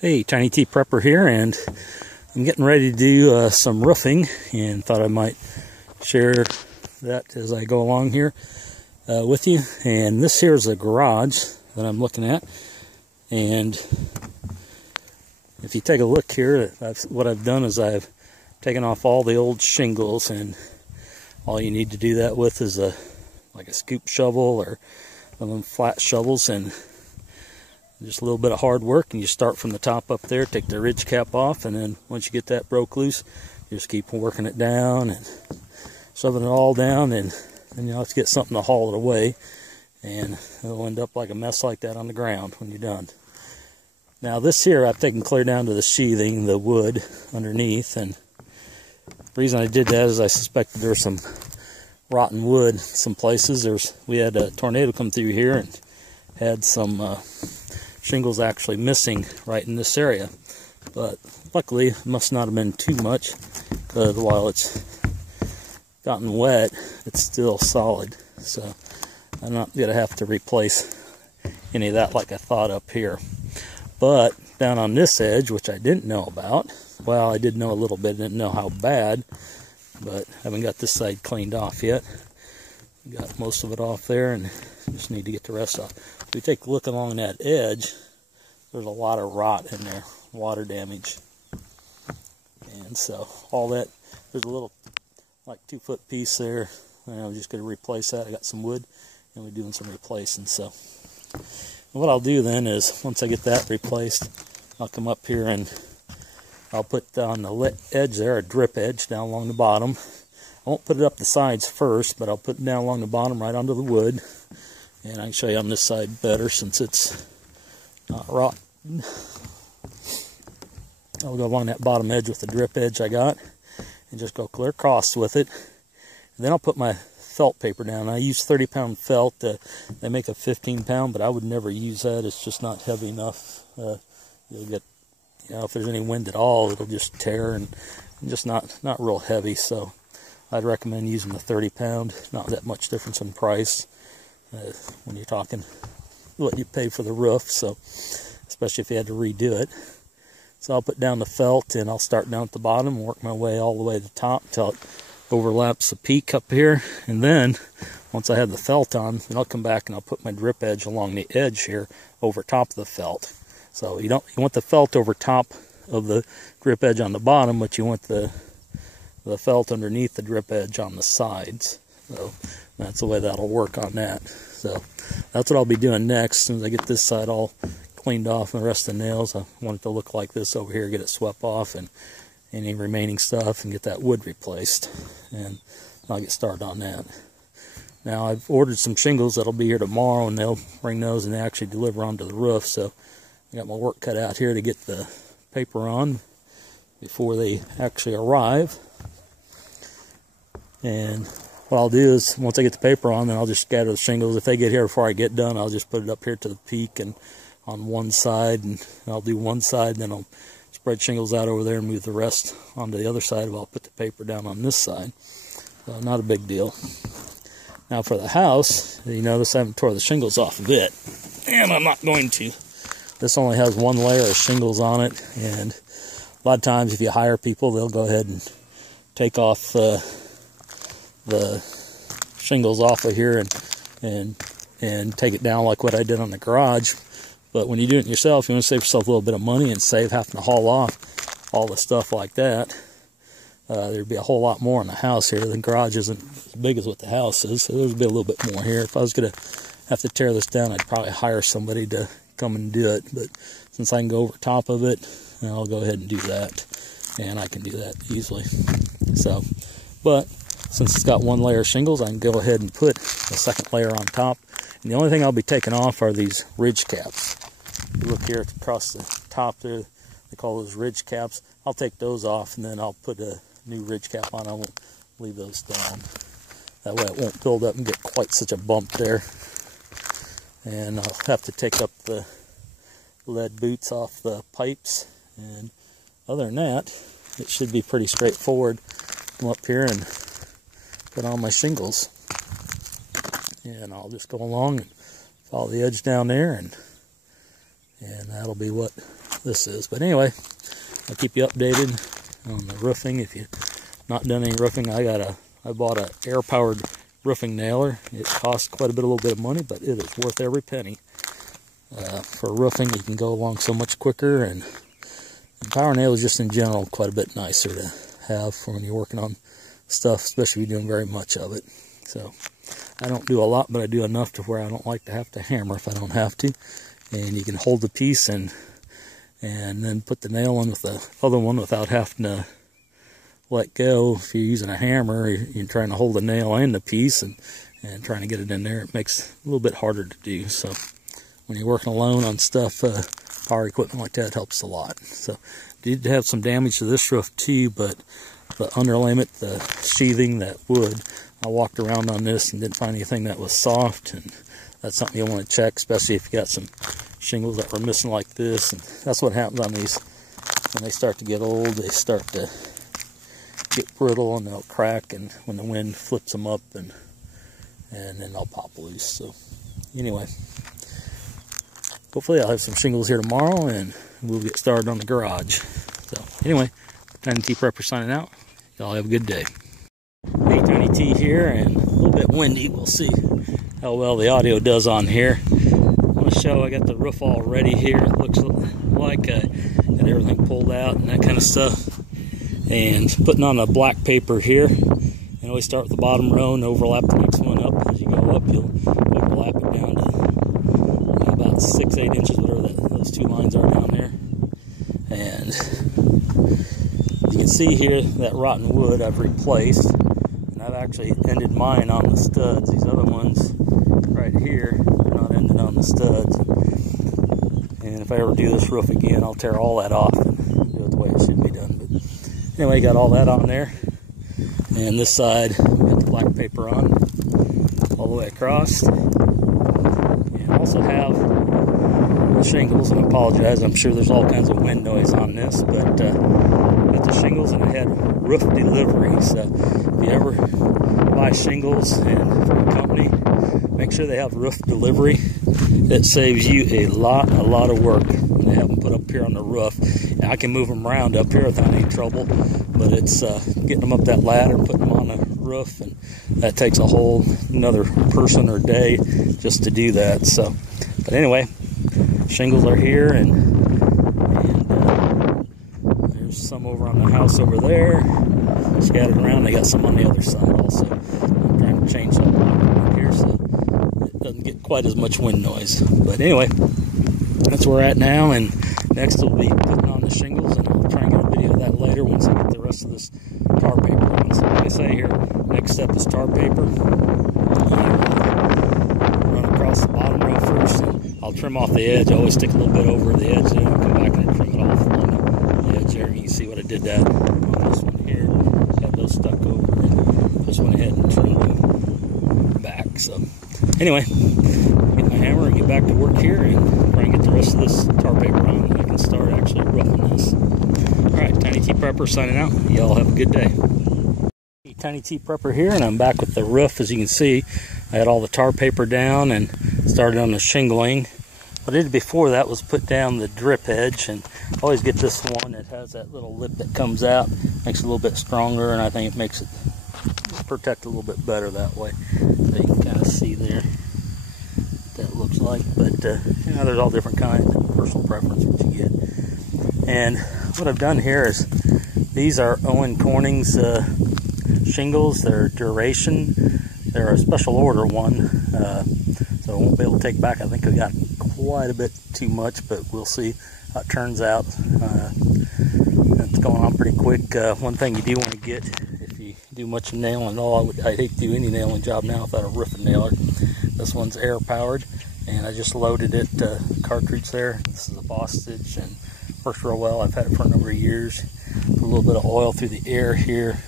Hey, Tiny T Prepper here, and I'm getting ready to do some roofing, and thought I might share that as I go along here with you. And this here is a garage that I'm looking at, and if you take a look here, what I've done is I've taken off all the old shingles, and all you need to do that with is like a scoop shovel or one of them flat shovels, and just a little bit of hard work, and you start from the top up there, take the ridge cap off, and then once you get that broke loose, you just keep working it down and shoving it all down, and then you'll have to get something to haul it away, and it'll end up like a mess like that on the ground when you're done. Now this here I've taken clear down to the sheathing, the wood underneath, and the reason I did that is I suspected there's some rotten wood in some places. We had a tornado come through here and had some shingles actually missing right in this area, but luckily it must not have been too much, because while it's gotten wet, it's still solid, so I'm not going to have to replace any of that like I thought up here. But down on this edge, which I didn't know about, well, I did know a little bit, didn't know how bad, but haven't got this side cleaned off yet. Got most of it off there, and just need to get the rest off. If you take a look along that edge, there's a lot of rot in there, water damage. And so all that, there's a little like 2-foot piece there, and I'm just going to replace that. I got some wood, and we're doing some replacing. So what I'll do then is, once I get that replaced, I'll come up here and I'll put on the edge there, a drip edge down along the bottom. I won't put it up the sides first, but I'll put it down along the bottom right onto the wood. And I can show you on this side better since it's not rotten. I'll go along that bottom edge with the drip edge I got and just go clear across with it. And then I'll put my felt paper down. I use 30-pound felt. They make a 15-pound, but I would never use that. It's just not heavy enough. You'll get, if there's any wind at all, it'll just tear, and just not real heavy. So I'd recommend using the 30-pound. Not that much difference in price when you're talking what you pay for the roof, so especially if you had to redo it. So I'll put down the felt, and I'll start down at the bottom and work my way all the way to the top until it overlaps the peak up here. And then once I have the felt on, then I'll come back and I'll put my drip edge along the edge here over top of the felt. So you want the felt over top of the drip edge on the bottom, but you want the felt underneath the drip edge on the sides. So that's the way that'll work on that. So that's what I'll be doing next. As soon as I get this side all cleaned off and the rest of the nails, I want it to look like this over here, get it swept off and any remaining stuff, and get that wood replaced. And I'll get started on that. Now I've ordered some shingles that'll be here tomorrow, and they'll bring those and they actually deliver onto the roof. So I got my work cut out here to get the paper on before they actually arrive. And what I'll do is, once I get the paper on, then I'll just scatter the shingles. If they get here before I get done, I'll just put it up here to the peak and on one side, and I'll do one side, and then I'll spread shingles out over there and move the rest onto the other side. I'll put the paper down on this side. So not a big deal. Now for the house, you notice I haven't tore the shingles off of it, and I'm not going to. This only has one layer of shingles on it, and a lot of times if you hire people, they'll go ahead and take off the shingles off of here and take it down like what I did on the garage. But when you do it yourself, you want to save yourself a little bit of money and save having to haul off all the stuff like that. There'd be a whole lot more in the house here. The garage isn't as big as what the house is, so there'd be a little bit more here. If I was going to have to tear this down, I'd probably hire somebody to come and do it. But since I can go over top of it, I'll go ahead and do that. And I can do that easily. So, but since it's got one layer of shingles, I can go ahead and put a second layer on top. And the only thing I'll be taking off are these ridge caps. You look here across the top there, they call those ridge caps. I'll take those off, and then I'll put a new ridge cap on. I won't leave those down. That way it won't build up and get quite such a bump there. And I'll have to take up the lead boots off the pipes. And other than that, it should be pretty straightforward. Come up here and put on my shingles. And I'll just go along and follow the edge down there, and that'll be what this is. But anyway, I'll keep you updated on the roofing. If you've not done any roofing, I bought a air-powered roofing nailer. It costs quite a little bit of money, but it is worth every penny. For roofing, you can go along so much quicker, and power nail is just in general quite a bit nicer to have for when you're working on stuff, especially if you're doing very much of it. So I don't do a lot, but I do enough to where I don't like to have to hammer if I don't have to. And you can hold the piece and then put the nail in with the other one without having to let go. If you're using a hammer, you're trying to hold the nail and the piece and trying to get it in there. It makes it a little bit harder to do. So when you're working alone on stuff, power equipment like that helps a lot. So did have some damage to this roof too, but the underlayment, the sheathing, that wood, I walked around on this and didn't find anything that was soft, and that's something you'll want to check, especially if you got some shingles that were missing like this. And that's what happens on these. When they start to get old, they start to get brittle and they'll crack, and when the wind flips them up, and then they'll pop loose. So anyway, hopefully I'll have some shingles here tomorrow and we'll get started on the garage. So anyway, Tiny T Prepper signing out. Y'all have a good day. Hey, Tiny T here, and a little bit windy. We'll see how well the audio does on here. I want to show I got the roof all ready here. It looks like got everything pulled out and that kind of stuff. And putting on a black paper here. And always start with the bottom row and overlap the next one up. As you go up, you'll overlap it down to about 6-8 inches, whatever those two lines are down there. And you can see here that rotten wood I've replaced, and I've actually ended mine on the studs. These other ones right here are not ended on the studs. And if I ever do this roof again, I'll tear all that off and do it the way it should be done. But anyway, got all that on there. And this side, got the black paper on all the way across. And also have the shingles, and I apologize, I'm sure there's all kinds of wind noise on this, but got the shingles, and it had roof delivery. So if you ever buy shingles and from a company, make sure they have roof delivery. It saves you a lot of work when they have them put up here on the roof. And I can move them around up here without any trouble, but it's getting them up that ladder and putting them on the roof, and that takes a whole another person or day just to do that. So, but anyway, shingles are here, and there's some over on the house over there scattered around. They got some on the other side also. I'm trying to change something up here so it doesn't get quite as much wind noise. But anyway, that's where we're at now, and next we'll be putting on the shingles, and I'll try and get a video of that later once I get the rest of this tar paper on. So like I say here, next step is tar paper. Run across the bottom row first, and I'll trim off the edge. I always stick a little bit over the edge, then I'll come back and trim it off on the edge there. You can see what I did that on this one here. Got those stuck over, and just went ahead and trimmed them back. So anyway, get my hammer and get back to work here and try and get the rest of this tar paper on, and I can start actually roughing this. Alright, Tiny T Prepper signing out. Y'all have a good day. Tiny T Prepper here, and I'm back with the roof. As you can see, I had all the tar paper down and started on the shingling. What I did before that was put down the drip edge, and I always get this one that has that little lip that comes out, makes it a little bit stronger, and I think it makes it protect a little bit better that way. So you can kind of see there what that looks like. But you know, there's all different kinds, personal preference what you get. And what I've done here is these are Owens Corning's shingles. They're duration. They're a special order one, so I won't be able to take back. I think I got quite a bit too much, but we'll see how it turns out. It's going on pretty quick. One thing you do want to get, if you do much nailing at all, I'd hate to do any nailing job now without a roofing nailer. This one's air powered, and I just loaded it, cartridge there. This is a Bostage, and works real well. I've had it for a number of years. Put a little bit of oil through the air here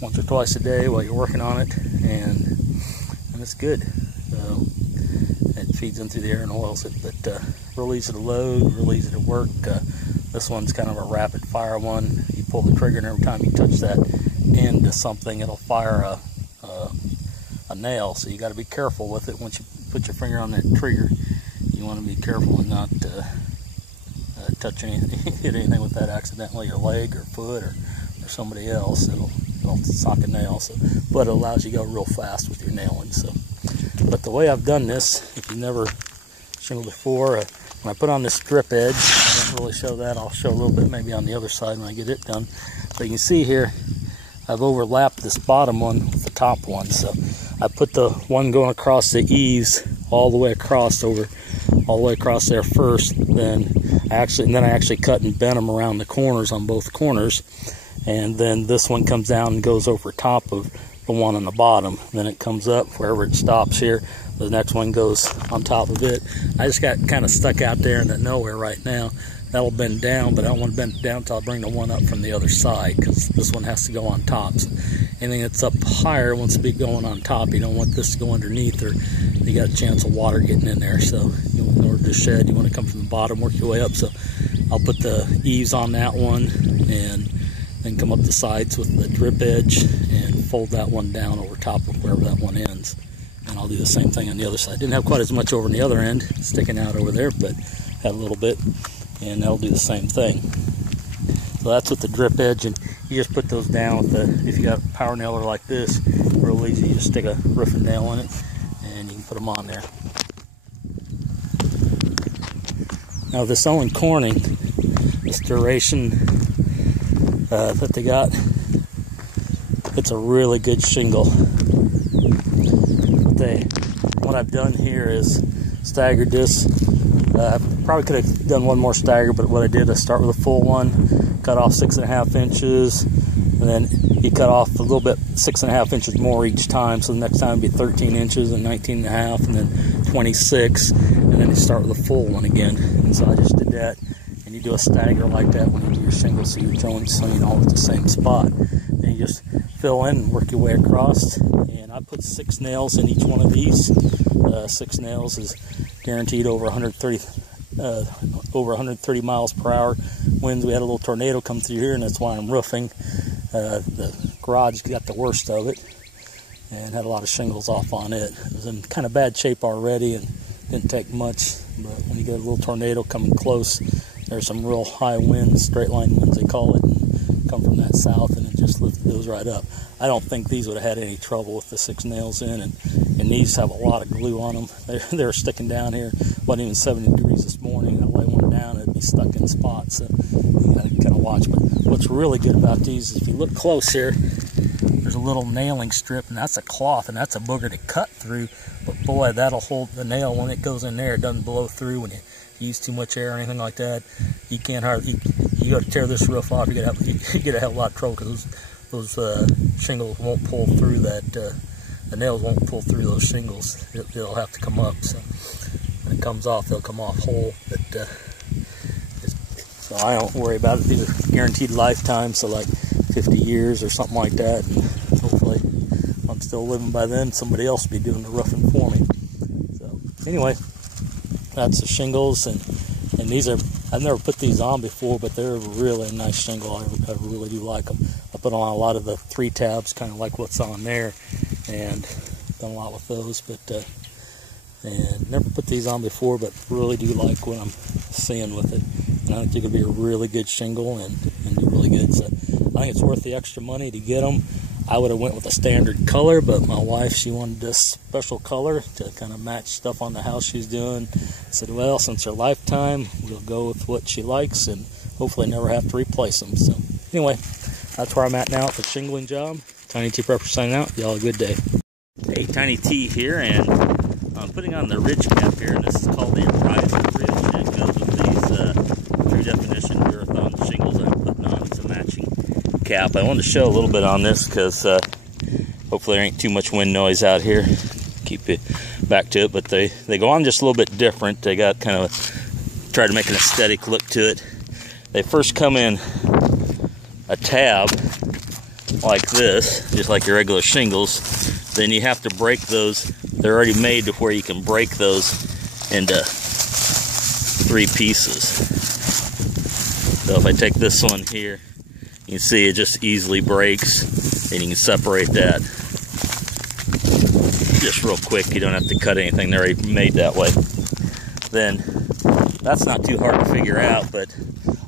once or twice a day while you're working on it, and it's good. So it feeds in through the air and oils it, but real easy to load, real easy to work. This one's kind of a rapid fire one. You pull the trigger, and every time you touch that end of something, it'll fire a nail. So you got to be careful with it. Once you put your finger on that trigger, you want to be careful and not touch anything, hit anything with that accidentally, your leg or foot or somebody else, it'll sock a nail. So, but it allows you to go real fast with your nailing. So, but the way I've done this, if you've never shingled before, when I put on this drip edge, I didn't really show that. I'll show a little bit maybe on the other side when I get it done. But you can see here, I've overlapped this bottom one with the top one. So I put the one going across the eaves all the way across all the way across there first. Then I actually cut and bent them around the corners on both corners. And then this one comes down and goes over top of the one on the bottom. Then it comes up wherever it stops here. The next one goes on top of it. I just got kind of stuck out there in the nowhere right now. That'll bend down, but I don't want to bend it down until I bring the one up from the other side, because this one has to go on top. So anything that's up higher wants to be going on top. You don't want this to go underneath, or you got a chance of water getting in there. So in order to shed, you want to come from the bottom, work your way up. So I'll put the eaves on that one, and then come up the sides with the drip edge and fold that one down over top of wherever that one ends. And I'll do the same thing on the other side. Didn't have quite as much over on the other end, sticking out over there, but had a little bit. And that'll do the same thing. So that's with the drip edge, and you just put those down with the, if you got a power nailer like this, real easy, you just stick a roofing nail in it, and you can put them on there. Now this Owens Corning, this duration that they got, it's a really good shingle. What I've done here is staggered this. I probably could have done one more stagger, but what I did, I start with a full one, cut off 6.5 inches, and then you cut off a little bit, 6.5 inches more each time. So the next time it'd be 13 inches and 19.5, and then 26, and then you start with a full one again. And so I just did that, and you do a stagger like that when you do your shingles, so your joints swinging all at the same spot. Then you just fill in and work your way across. And I put 6 nails in each one of these. 6 nails is guaranteed over 130 miles per hour winds. We had a little tornado come through here, and that's why I'm roofing. The garage got the worst of it and had a lot of shingles off on it. It was in kind of bad shape already and didn't take much, but when you get a little tornado coming close, there's some real high winds, straight line winds they call it, and come from that south, and it just lifted those right up. I don't think these would have had any trouble with the 6 nails in, and these have a lot of glue on them. They're sticking down here. Wasn't even 70 degrees this morning. I lay one down, it'd be stuck in spots. So you gotta kind of watch. But what's really good about these is if you look close here, there's a little nailing strip, and that's a cloth, and that's a booger to cut through. But boy, that'll hold the nail when it goes in there. It doesn't blow through when you use too much air or anything like that. You can't hardly. You got to tear this roof off. You get a hell of a lot of trouble, because those shingles won't pull through that. The nails won't pull through those shingles. It'll have to come up. So when it comes off, they'll come off whole. But so I don't worry about it. These are guaranteed lifetime, so like 50 years or something like that. And hopefully, if I'm still living by then, somebody else will be doing the roofing for me. So anyway, that's the shingles, and these are, I've never put these on before, but they're really a nice shingle. I really do like them. I put on a lot of the 3 tabs, kind of like what's on there, and done a lot with those, but and never put these on before, but really do like what I'm seeing with it. And I think they're going to be a really good shingle and do really good. So I think it's worth the extra money to get them. I would have went with a standard color, but my wife, she wanted this special color to kind of match stuff on the house she's doing. I said, well, since they're lifetime, we'll go with what she likes and hopefully never have to replace them. So anyway, that's where I'm at now at the shingling job. Tiny T Prepper signing out. Y'all have a good day. Hey, Tiny T here, and I'm putting on the ridge cap here, and this is called the Rizeridge. It goes with these Tru-definition urethane shingles that I'm putting on. It's a matching cap. I wanted to show a little bit on this because hopefully there ain't too much wind noise out here. Keep it back to it, but they go on just a little bit different. They got kind of try to make an aesthetic look to it. They first come in a tab like this, just like your regular shingles. Then you have to break those. They're already made to where you can break those into 3 pieces. So if I take this one here, you can see it just easily breaks, and you can separate that just real quick. You don't have to cut anything. They're already made that way. Then that's not too hard to figure out, but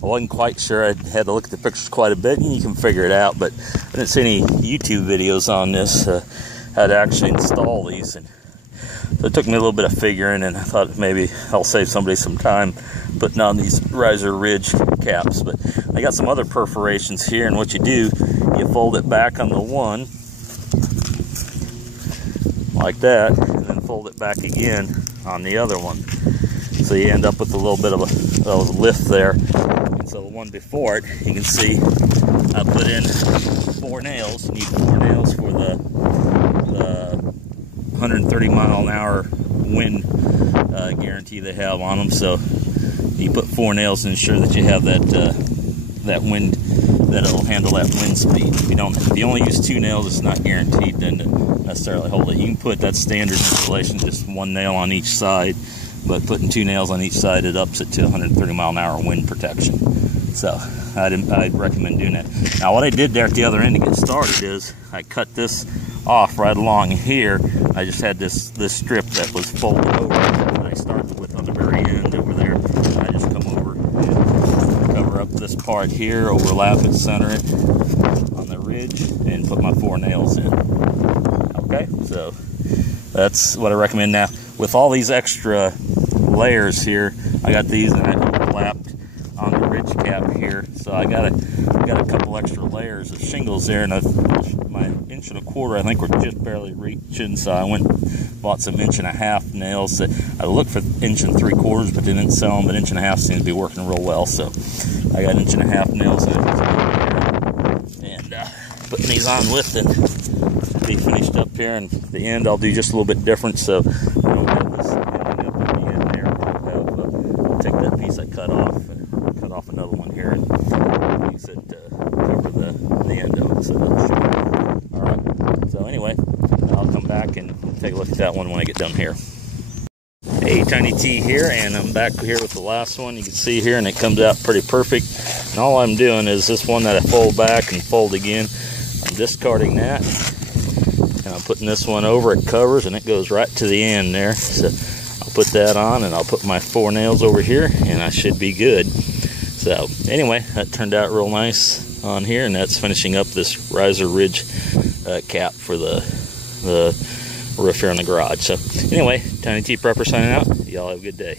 I wasn't quite sure. I had to look at the pictures quite a bit, and you can figure it out, but I didn't see any YouTube videos on this, how to actually install these. And so it took me a little bit of figuring, and I thought maybe I'll save somebody some time putting on these Rizeridge caps. But I got some other perforations here, and what you do, you fold it back on the one, like that, and then fold it back again on the other one. So you end up with a little bit of a lift there. And so the one before it, you can see I put in 4 nails. You need 4 nails for the 130 mile an hour wind guarantee they have on them. So you put 4 nails to ensure that you have that wind, that it'll handle that wind speed. If you only use 2 nails, it's not guaranteed then to necessarily hold it. You can put that standard installation, just 1 nail on each side, but putting 2 nails on each side, it ups it to 130 mile an hour wind protection. So I'd recommend doing that. Now what I did there at the other end to get started is I cut this off right along here. I just had this strip that was folded over that I started with on the very end over there. I just come over and cover up this part here, overlap it, center it on the ridge, and put my 4 nails in. Okay, so that's what I recommend. Now with all these extra layers here, I got these and I overlapped on the ridge cap here, so I got a couple extra layers of shingles there, and my 1.25 inches, I think, were just barely reaching, so I went and bought some 1.5 inch nails. I looked for 1.75 inches, but they didn't sell them, but 1.5 inch seems to be working real well, so I got 1.5 inch nails in there, and putting these on with it. Be finished up here, and the end I'll do just a little bit different, so we'll have this ending up at the end there. I'll take that piece I cut off and cut off another one here and use it to cover the end of it, so that's all right. So anyway, I'll come back and take a look at that one when I get done here. Hey, Tiny T here, and I'm back here with the last one. You can see here, and it comes out pretty perfect. And all I'm doing is this one that I fold back and fold again, I'm discarding that. And I'm putting this one over, it covers, and it goes right to the end there. So I'll put that on, and I'll put my 4 nails over here, and I should be good. So anyway, that turned out real nice on here, and that's finishing up this Rizeridge cap for the roof here in the garage. So anyway, Tiny T Prepper signing out. Y'all have a good day.